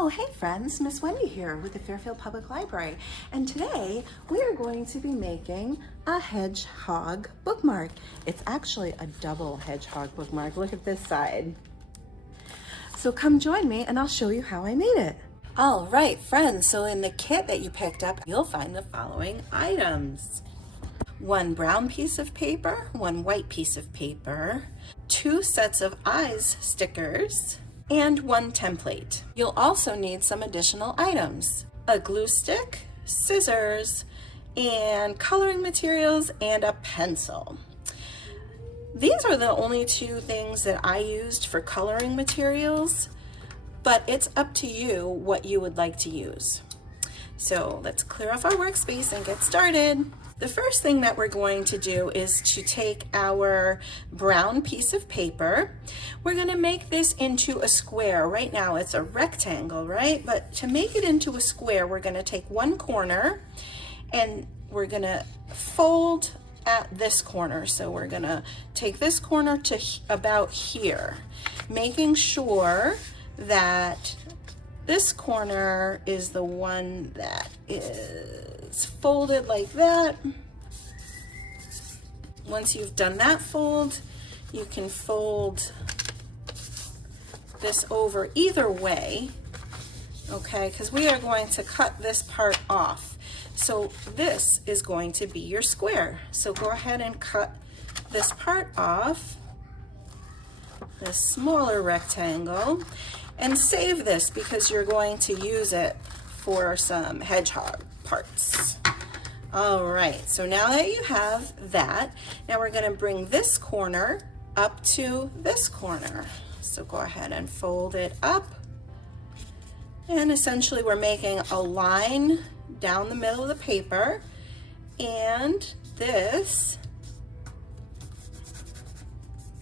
Oh, hey friends, Miss Wendy here with the Fairfield Public Library, and today we are going to be making a hedgehog bookmark. It's actually a double hedgehog bookmark. Look at this side. So come join me and I'll show you how I made it. All right, friends, so in the kit that you picked up, you'll find the following items. One brown piece of paper, one white piece of paper, 2 sets of eyes stickers, and 1 template. You'll also need some additional items: a glue stick, scissors, and coloring materials, and a pencil. These are the only 2 things that I used for coloring materials, but it's up to you what you would like to use. So let's clear off our workspace and get started. The first thing that we're going to do is to take our brown piece of paper. We're going to make this into a square. Right now it's a rectangle, right? But to make it into a square, we're going to take one corner and we're going to fold at this corner. So we're going to take this corner to about here, making sure that this corner is the one that is folded like that. Once you've done that fold, you can fold this over either way, okay, because we are going to cut this part off. So this is going to be your square. So go ahead and cut this part off, this smaller rectangle, and save this because you're going to use it for some hedgehog parts. All right, so now that you have that, now we're going to bring this corner up to this corner. So go ahead and fold it up. And essentially we're making a line down the middle of the paper, and this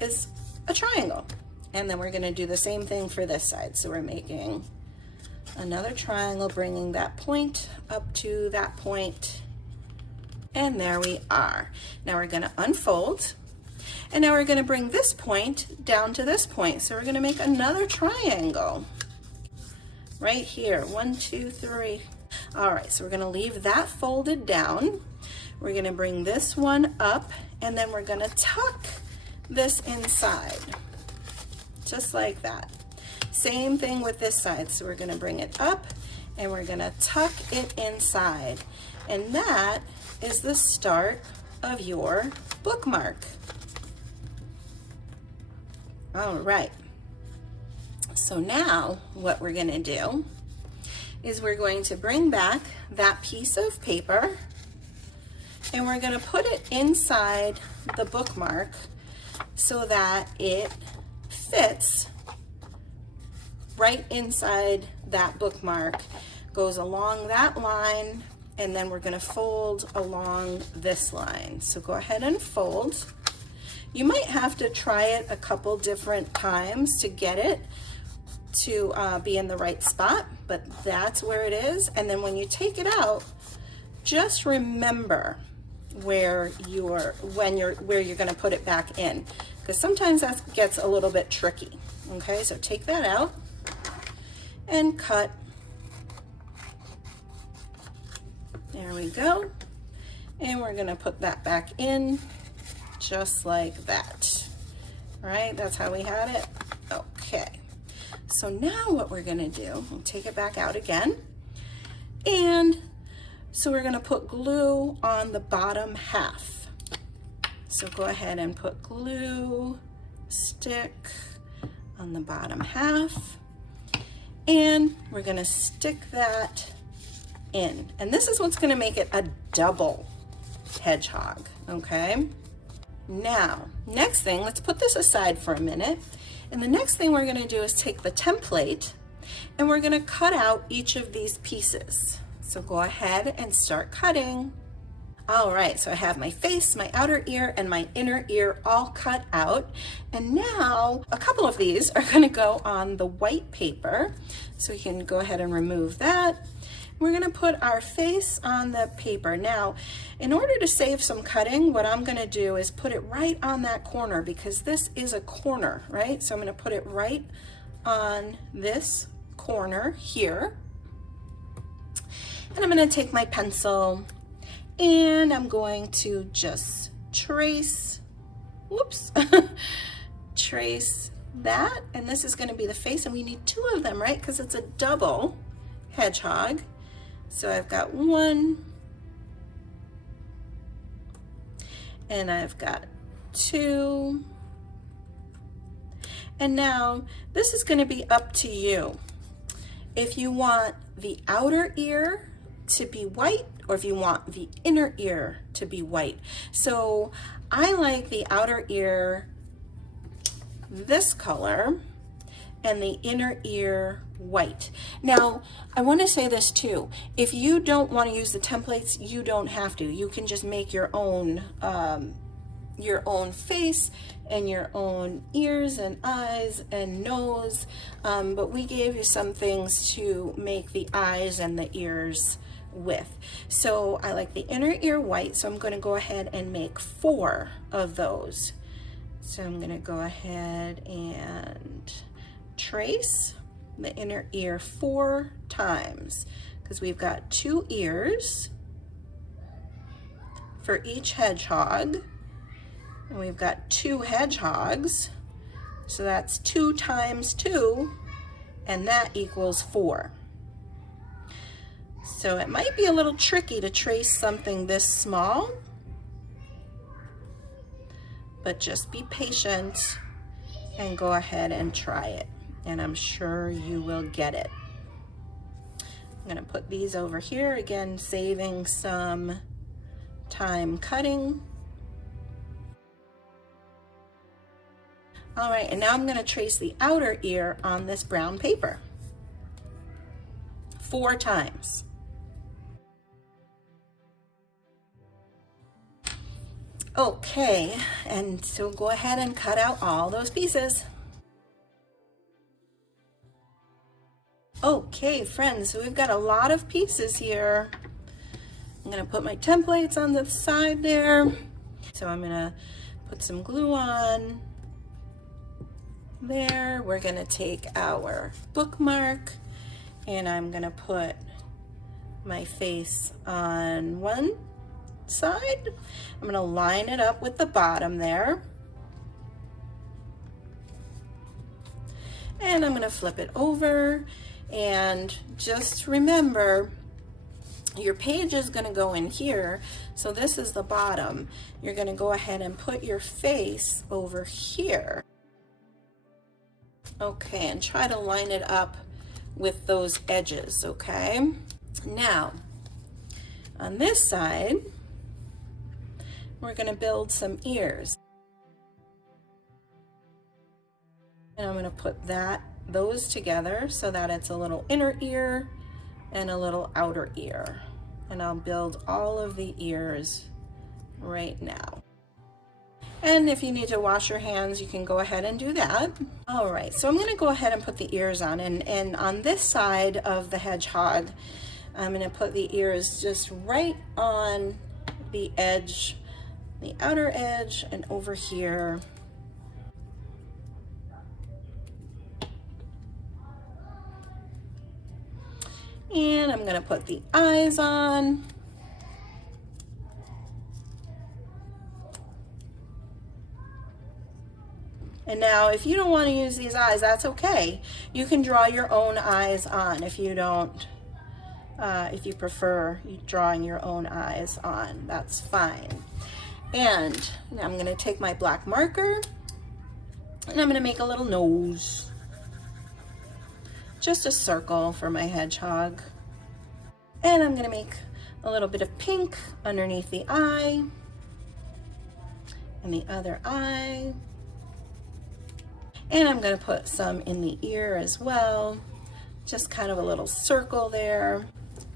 is a triangle. And then we're going to do the same thing for this side. So we're making another triangle, bringing that point up to that point. And there we are. Now we're going to unfold. And now we're going to bring this point down to this point. So we're going to make another triangle right here. 1, 2, 3. All right, so we're going to leave that folded down. We're going to bring this one up, and then we're going to tuck this inside. Just like that. Same thing with this side. So we're going to bring it up and we're going to tuck it inside. And that is the start of your bookmark. All right. So now what we're going to do is we're going to bring back that piece of paper and we're going to put it inside the bookmark so that it fits right inside that bookmark, goes along that line, and then we're going to fold along this line. So go ahead and fold. You might have to try it a couple different times to get it to be in the right spot, but that's where it is. And then when you take it out, just remember where you're going to put it back in, because sometimes that gets a little bit tricky. Okay, so take that out and cut. There we go. And we're going to put that back in just like that. All right, that's how we had it. Okay, so now what we're going to do, we'll take it back out again. And so we're going to put glue on the bottom half. So go ahead and put glue stick on the bottom half. And we're going to stick that in. And this is what's going to make it a double hedgehog, okay? Now, next thing, let's put this aside for a minute. And the next thing we're going to do is take the template and we're going to cut out each of these pieces. So go ahead and start cutting. All right, so I have my face, my outer ear, and my inner ear all cut out. And now a couple of these are going to go on the white paper. So you can go ahead and remove that. We're going to put our face on the paper. Now, in order to save some cutting, what I'm going to do is put it right on that corner, because this is a corner, right? So I'm going to put it right on this corner here. And I'm going to take my pencil and I'm going to just trace, whoops, trace that. And this is going to be the face, and we need two of them, right? Because it's a double hedgehog. So I've got one, and I've got two. And now this is going to be up to you. If you want the outer ear to be white, or if you want the inner ear to be white. So I like the outer ear this color and the inner ear white. Now, I want to say this too. If you don't want to use the templates, you don't have to. You can just make your own face and your own ears and eyes and nose, but we gave you some things to make the eyes and the ears with. So I like the inner ear white, so I'm going to go ahead and make 4 of those. So I'm going to go ahead and trace the inner ear 4 times, because we've got 2 ears for each hedgehog. And we've got 2 hedgehogs, so that's 2 times 2, and that equals 4. So it might be a little tricky to trace something this small, but just be patient and go ahead and try it, and I'm sure you will get it. I'm going to put these over here, again saving some time cutting. All right, and now I'm going to trace the outer ear on this brown paper 4 times. Okay, and so go ahead and cut out all those pieces. Okay, friends, so we've got a lot of pieces here. I'm going to put my templates on the side there. So I'm going to put some glue on there. We're going to take our bookmark, and I'm going to put my face on one side. I'm going to line it up with the bottom there, and I'm going to flip it over. And just remember, your page is going to go in here, so this is the bottom. You're going to go ahead and put your face over here. Okay, and try to line it up with those edges, okay? Now, on this side, we're going to build some ears. And I'm going to put those together so that it's a little inner ear and a little outer ear. And I'll build all of the ears right now. And if you need to wash your hands, you can go ahead and do that. All right, so I'm going to go ahead and put the ears on. And on this side of the hedgehog, I'm going to put the ears just right on the edge, the outer edge, and over here. And I'm going to put the eyes on. And now, if you don't want to use these eyes, that's okay. You can draw your own eyes on if you don't, if you prefer drawing your own eyes on, that's fine. And now I'm going to take my black marker, and I'm going to make a little nose. Just a circle for my hedgehog. And I'm going to make a little bit of pink underneath the eye, and the other eye. And I'm going to put some in the ear as well. Just kind of a little circle there.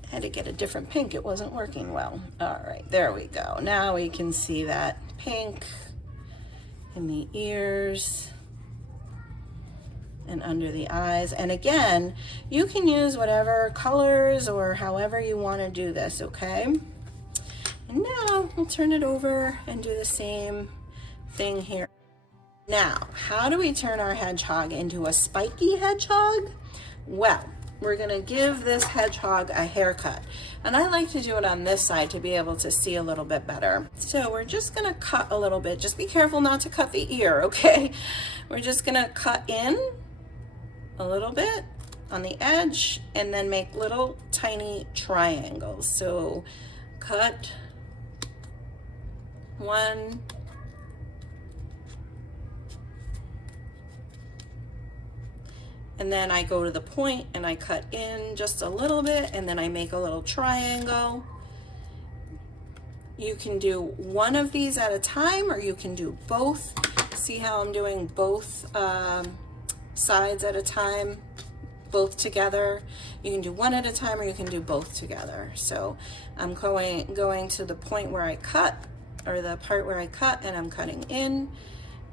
I had to get a different pink, it wasn't working well. All right, there we go. Now we can see that pink in the ears and under the eyes. And again, you can use whatever colors or however you want to do this, okay? And now we'll turn it over and do the same thing here. Now, how do we turn our hedgehog into a spiky hedgehog? Well, we're gonna give this hedgehog a haircut. And I like to do it on this side to be able to see a little bit better. So we're just gonna cut a little bit. Just be careful not to cut the ear, okay? We're just gonna cut in a little bit on the edge and then make little tiny triangles. So cut one, and then I go to the point and I cut in just a little bit, and then I make a little triangle. You can do one of these at a time, or you can do both. See how I'm doing both sides at a time, both together. You can do one at a time, or you can do both together. So I'm going to the point where I cut, or the part where I cut, and I'm cutting in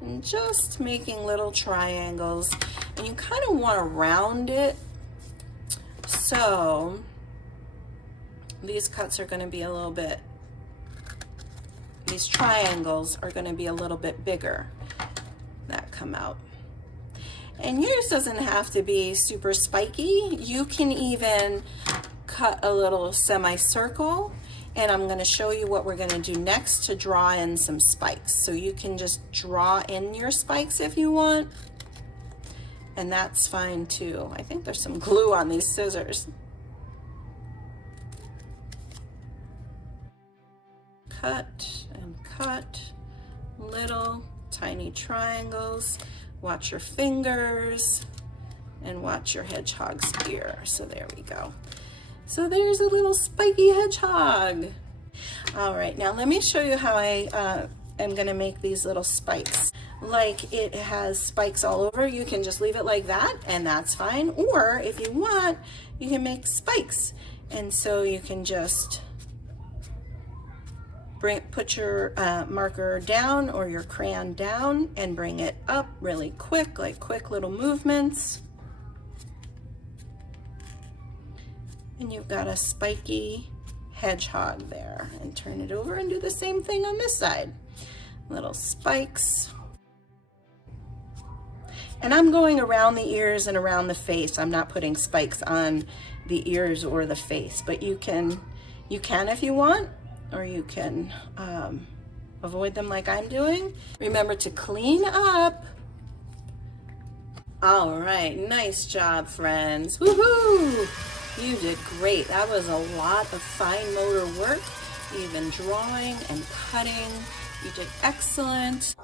and just making little triangles. And you kind of want to round it, so these cuts are going to be a little bit, these triangles are going to be a little bit bigger that come out. And yours doesn't have to be super spiky. You can even cut a little semicircle, and I'm going to show you what we're going to do next to draw in some spikes. So you can just draw in your spikes if you want, and that's fine too. I think there's some glue on these scissors. Cut and cut little tiny triangles. Watch your fingers and watch your hedgehog's ear. So there we go. So there's a little spiky hedgehog. All right, now let me show you how I am gonna make these little spikes. Like it has spikes all over, you can just leave it like that and that's fine. Or if you want, you can make spikes. And so you can just put your marker down or your crayon down and bring it up really quick, like quick little movements. And you've got a spiky hedgehog there. And turn it over and do the same thing on this side. Little spikes. And I'm going around the ears and around the face. I'm not putting spikes on the ears or the face, but you can if you want, or you can avoid them like I'm doing. Remember to clean up. All right, nice job, friends. Woohoo! You did great. That was a lot of fine motor work, even drawing and cutting. You did excellent.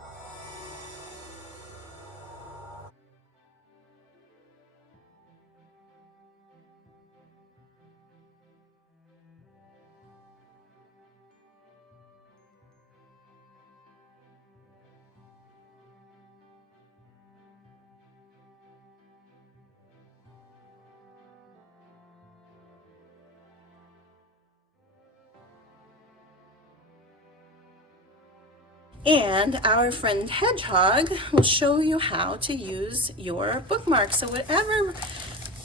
And our friend Hedgehog will show you how to use your bookmark. So whatever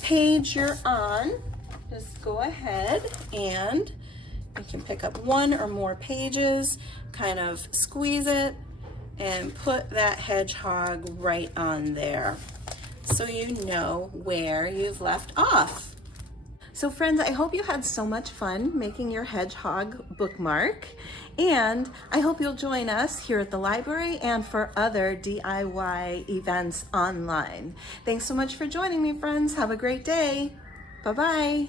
page you're on, just go ahead and you can pick up one or more pages, kind of squeeze it, and put that hedgehog right on there so you know where you've left off. So friends, I hope you had so much fun making your hedgehog bookmark, and I hope you'll join us here at the library and for other DIY events online. Thanks so much for joining me, friends. Have a great day. Bye-bye.